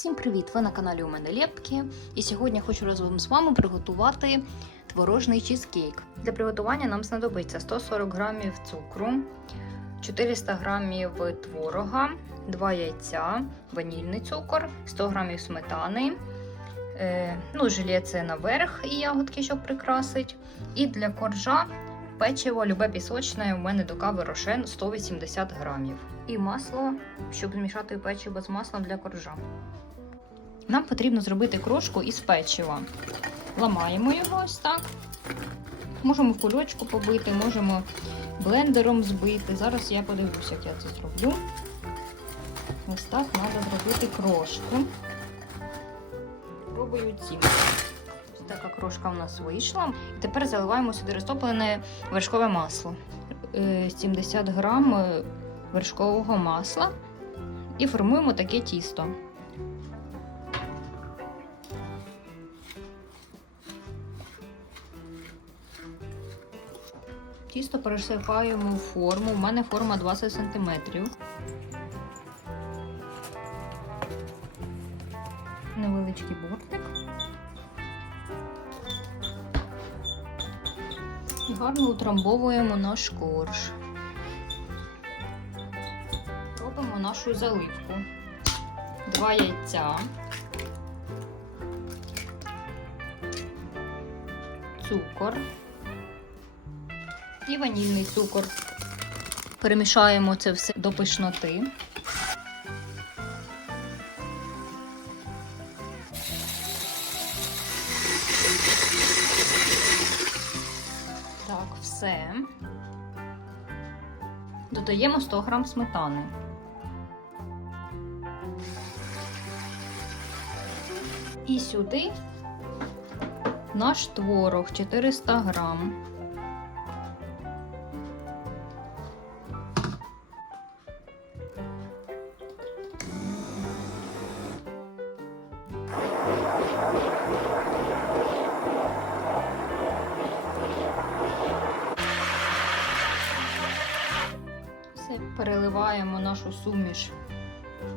Всім привіт! Ви на каналі у мене Лєпки. І сьогодні хочу разом з вами приготувати творожний чизкейк. Для приготування нам знадобиться 140 грамів цукру, 400 грамів творога, 2 яйця, ванільний цукор, 100 грамів сметани. Е, ну, желе це наверх і ягодки, щоб прикрасить. І для коржа печиво любе пісочне у мене до кави рошен 180 грамів. І масло, щоб змішати печиво з маслом для коржа. Нам потрібно зробити крошку із печива. Ламаємо його ось так. Можемо кульочку побити, можемо блендером збити. Зараз я подивлюся, як я це зроблю. Ось так треба зробити крошку. Пробую цим. Ось така крошка у нас вийшла. І тепер заливаємо сюди розтоплене вершкове масло. Е, 70 грам е, вершкового масла і формуємо таке тісто. Тісто пересипаємо в форму. У мене форма 20 см. Невеличкий бортик. І гарно утрамбовуємо наш корж. Робимо нашу заливку. Два яйця. Цукор і ванільний цукор. Перемішаємо це все до пишноти. Так, все. Додаємо 100 грам сметани. І сюди наш творог 400 грам. Переливаємо нашу суміш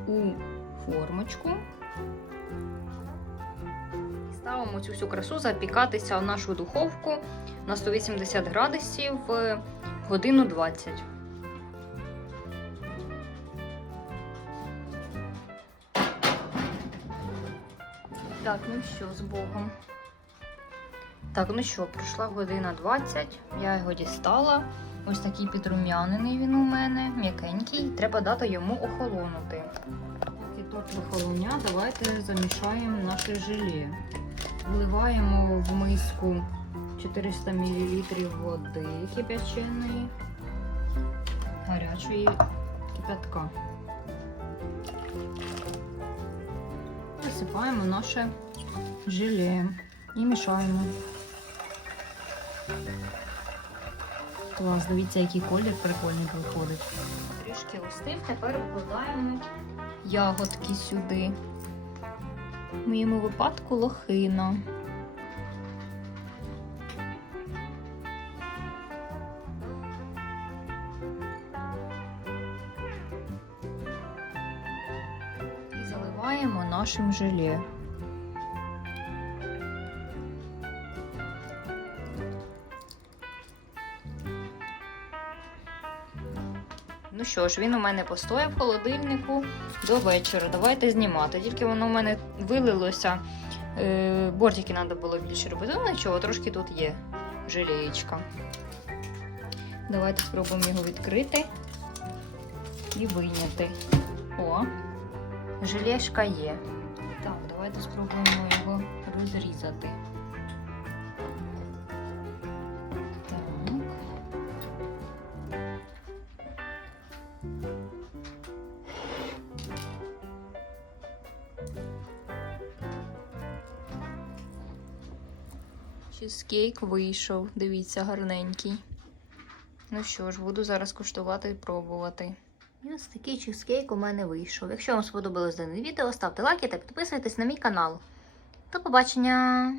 у формочку. І ставимо цю всю красу запікатися в нашу духовку на 180 градусів е, годину 20. Так, ну що, з Богом. Так, ну що, пройшла година 20, я його дістала. Ось такий підрум'янений він у мене, м'якенький. Треба дати йому охолонути. Поки тут вихолоня, давайте замішаємо наше желе. Вливаємо в миску 400 мл води кипяченої, гарячої кипятка. Висипаємо наше желе і мішаємо. Клас, дивіться, який колір прикольний виходить. Трішки остив, тепер вкладаємо ягодки сюди. В моєму випадку лохина. І заливаємо нашим желе. Ну що ж, він у мене постояв в холодильнику до вечора. Давайте знімати. Тільки воно у мене вилилося. Е, бортики треба було більше робити. Ну нічого, трошки тут є желеєчка. Давайте спробуємо його відкрити і вийняти. О, желешка є. Так, давайте спробуємо його розрізати. Чизкейк вийшов, дивіться, гарненький. Ну що ж, буду зараз куштувати і пробувати. І ось такий чизкейк у мене вийшов. Якщо вам сподобалось дане відео, ставте лайки та підписуйтесь на мій канал. До побачення!